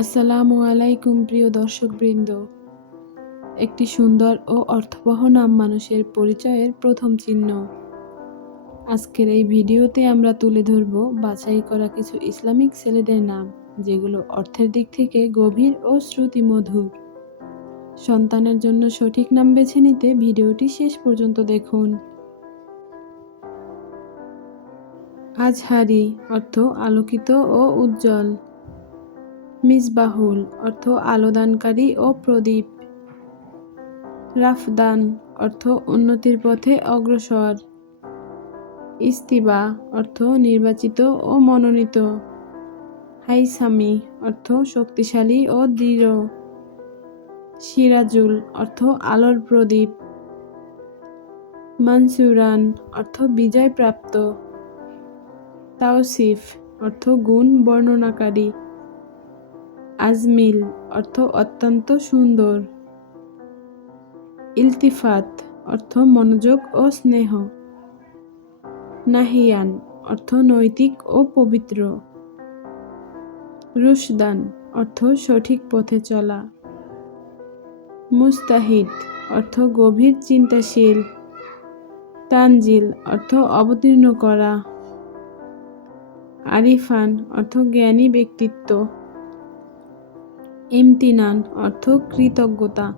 আসসালামু আলাইকুম, প্রিয় দর্শকবৃন্দ। একটি সুন্দর ও অর্থবহ নাম মানুষের পরিচয়ের প্রথম চিহ্ন। আজকের এই ভিডিওতে আমরা তুলে ধরব বাছাই করা কিছু ইসলামিক ছেলেদের নাম, যেগুলো অর্থের দিক থেকে গভীর ও শ্রুতিমধুর। সন্তানের জন্য সঠিক নাম বেছে নিতে ভিডিওটি শেষ পর্যন্ত দেখুন। আজহারি অর্থ আলোকিত ও উজ্জ্বল। মিসবাহুল, অর্থ আলোদানকারী ও প্রদীপ। রাফদান, অর্থ উন্নতির পথে অগ্রসর। ইস্তিবা, অর্থ নির্বাচিত ও মনোনীত। হাইসামি, অর্থ শক্তিশালী ও দৃঢ়। সিরাজুল, অর্থ আলোর প্রদীপ। মানসুরান, অর্থ বিজয়প্রাপ্ত। তাওসিফ, অর্থ গুণ বর্ণনাকারী। আজমিল, অর্থ অত্যন্ত সুন্দর। ইলতিফাত, অর্থ মনোযোগ ও স্নেহ। নাহিয়ান, অর্থ নৈতিক ও পবিত্র। রুশদান, অর্থ সঠিক পথে চলা। মুস্তাহিদ, অর্থ গভীর চিন্তাশীল। তানজিল, অর্থ অবতীর্ণ করা। আরিফান, অর্থ জ্ঞানী ব্যক্তিত্ব। ইমতিনান অর্থ কৃতজ্ঞতা।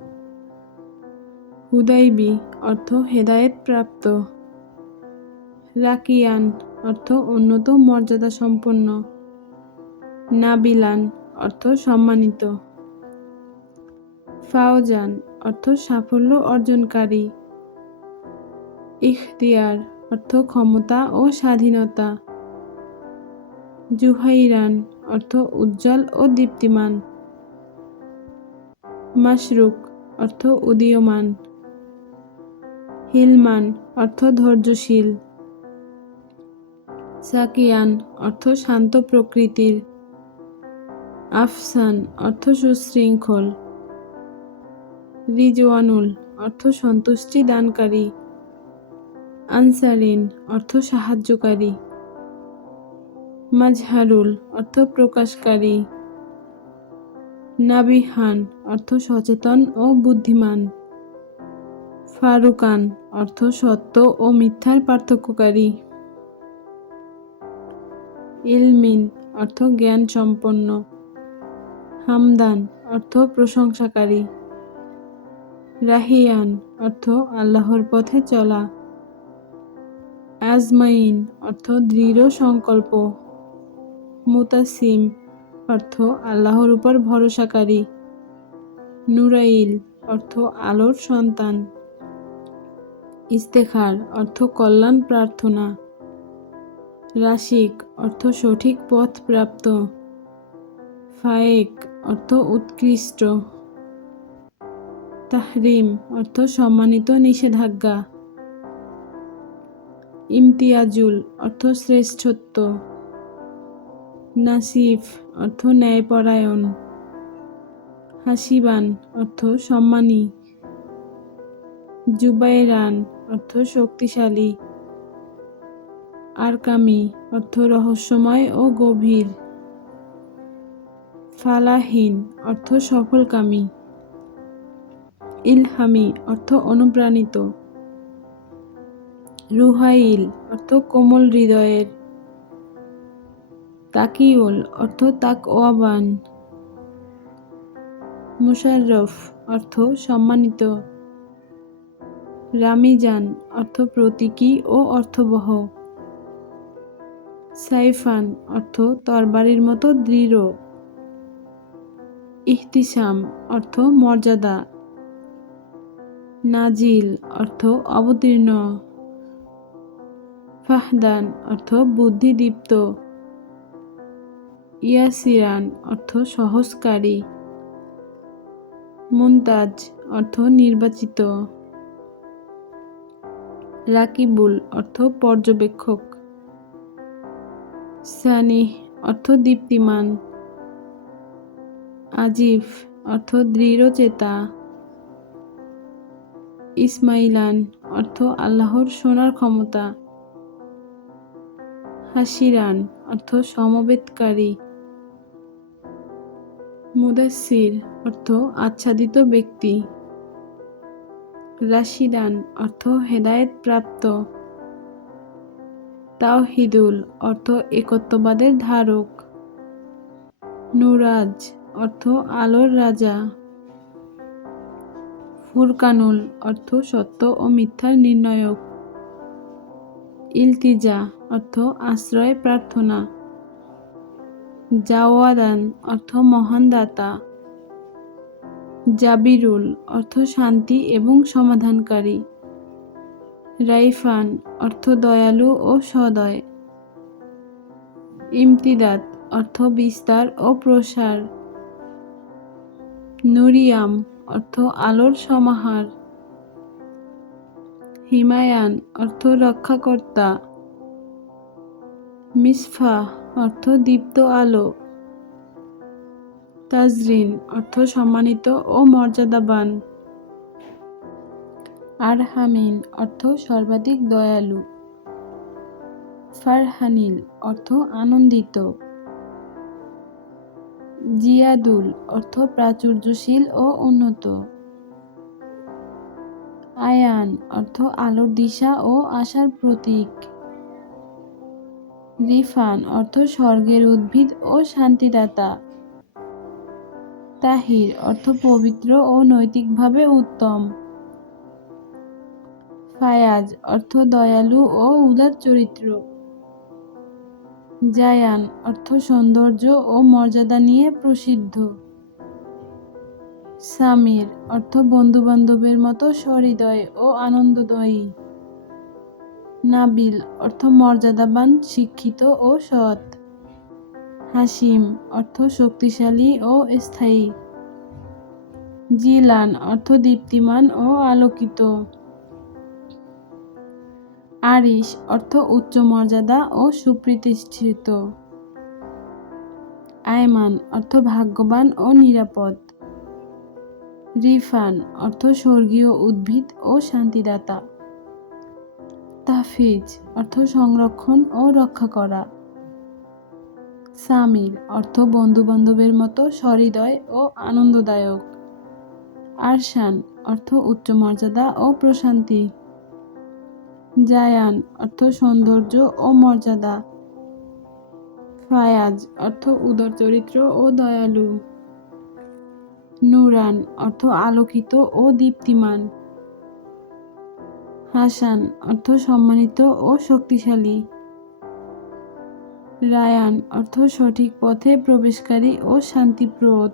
হুদাইবি, অর্থ হেদায়েত প্রাপ্ত। রাকিয়ান, অর্থ উন্নত মর্যাদা সম্পন্ন। নাবিলান, অর্থ সম্মানিত। ফাওজান, অর্থ সাফল্য অর্জনকারী। ইখতিয়ার, অর্থ ক্ষমতা ও স্বাধীনতা। জুহাইরান, অর্থ উজ্জ্বল ও দীপ্তিমান। মাশরুক, অর্থ উদীয়মান। হিলমান, অর্থ ধৈর্যশীল। সাকিয়ান, অর্থ শান্ত প্রকৃতির। আফসান, অর্থ সুশৃঙ্খল। রিজওয়ানুল, অর্থ সন্তুষ্টি দানকারী। আনসারিন, অর্থ সাহায্যকারী। মাজহারুল, অর্থ প্রকাশকারী। নাবিহান, অর্থ সচেতন ও বুদ্ধিমান। ফারুকান, অর্থ সত্য ও মিথ্যার পার্থক্যকারী। ইলমিন, অর্থ জ্ঞান সম্পন্ন হামদান, অর্থ প্রশংসাকারী। রাহিয়ান, অর্থ আল্লাহর পথে চলা। আজমাইন, অর্থ দৃঢ় সংকল্প। মুতাসিম অর্থ আল্লাহর উপর ভরসাকারী। নুরাইল অর্থ আলোর সন্তান। ইস্তেখার অর্থ কল্যাণ প্রার্থনা। রাশিক অর্থ সঠিক পথ প্রাপ্ত। ফায়েক অর্থ উৎকৃষ্ট। তাহরিম অর্থ সম্মানিত নিষেধাজ্ঞা। ইমতিয়াজুল অর্থ শ্রেষ্ঠত্ব। নাসিফ অর্থ ন্যায়পরায়ণ। হাসিবান, অর্থ সম্মানী। জুবাইরান অর্থ শক্তিশালী। আরকামি, অর্থ রহস্যময় ও গভীর। ফালাহীন, অর্থ সফলকামী। ইলহামি, অর্থ অনুপ্রাণিত। রুহাইল, অর্থ কোমল হৃদয়ের। তাকিউল, অর্থ তাক ওয়াবান। মুশাররফ, অর্থ সম্মানিত। রামিজান, অর্থ প্রতীকী ও অর্থবহ। সাইফান, অর্থ তরবারির মতো দৃঢ়। ইহতিসাম, অর্থ মর্যাদা। নাজিল, অর্থ অবতীর্ণ। ফাহদান, অর্থ বুদ্ধিদীপ্ত। ইয়াসিরান, অর্থ সহজকারী। মুনতাজ, অর্থ নির্বাচিত। রাকিবুল, অর্থ পর্যবেক্ষক। সানি অর্থ দীপ্তিমান। আজিফ, অর্থ দৃঢ়চেতা। ইসমাইলান, অর্থ আল্লাহর শোনার ক্ষমতা। হাসিরান অর্থ সমবেতকারী। মুদাসির অর্থ আচ্ছাদিত ব্যক্তি। রাশিদান অর্থ হেদায়েত প্রাপ্ত। তাওহিদুল অর্থ একত্ববাদের ধারক। নুরাজ অর্থ আলোর রাজা। ফুরকানুল অর্থ সত্য ও মিথ্যার নির্ণায়ক। ইলতিজা অর্থ আশ্রয় প্রার্থনা। জাওয়াদান, অর্থ মহান দাতা জাবিরুল, অর্থ শান্তি এবং সমাধানকারী। রাইফান, অর্থ দয়ালু ও সদয়। ইমতিদাত অর্থ বিস্তার ও প্রসার। নুরিয়াম, অর্থ আলোর সমাহার। হিমায়ান, অর্থ রক্ষাকর্তা। মিসফা অর্থ দীপ্ত আলো। তাজরিন, অর্থ সম্মানিত ও মর্যাদাবান। আরহামিন, অর্থ সর্বাধিক দয়ালু। ফারহানিল, অর্থ আনন্দিত। জিয়াদুল, অর্থ প্রাচুর্যশীল ও উন্নত। আয়ান, অর্থ আলোর দিশা ও আশার প্রতীক। রিফান, অর্থ স্বর্গের উদ্ভিদ ও শান্তিদাতা। তাহির, অর্থ পবিত্র ও নৈতিকভাবে উত্তম। ফায়াজ, অর্থ দয়ালু ও উদার চরিত্র। জায়ান, অর্থ সৌন্দর্য ও মর্যাদা নিয়ে প্রসিদ্ধ। সামির, অর্থ বন্ধু বান্ধবের মতো সহৃদয় ও আনন্দদয়ী। নাবিল অর্থ মর্যাদাবান, শিক্ষিত ও সৎ। হাসিম অর্থ শক্তিশালী ও স্থায়ী। জিলান অর্থ দীপ্তিমান ও আলোকিত। আরিশ অর্থ উচ্চ মর্যাদা ও সুপ্রতিষ্ঠিত। আয়মান অর্থ ভাগ্যবান ও নিরাপদ। রিফান অর্থ স্বর্গীয় উদ্ভিদ ও শান্তিদাতা। তাফিজ, অর্থ সংরক্ষণ ও রক্ষা করা। সামির অর্থ বন্ধু বান্ধবের মতো সহৃদয় ও আনন্দদায়ক। আরশান, অর্থ উচ্চ মর্যাদা ও প্রশান্তি। জায়ান, অর্থ সৌন্দর্য ও মর্যাদা। ফায়াজ, অর্থ উদর চরিত্র ও দয়ালু। নুরান, অর্থ আলোকিত ও দীপ্তিমান। হাসান অর্থ সম্মানিত ও শক্তিশালী। রায়ান অর্থ সঠিক পথে প্রবেশকারী ও শান্তিপ্রদ।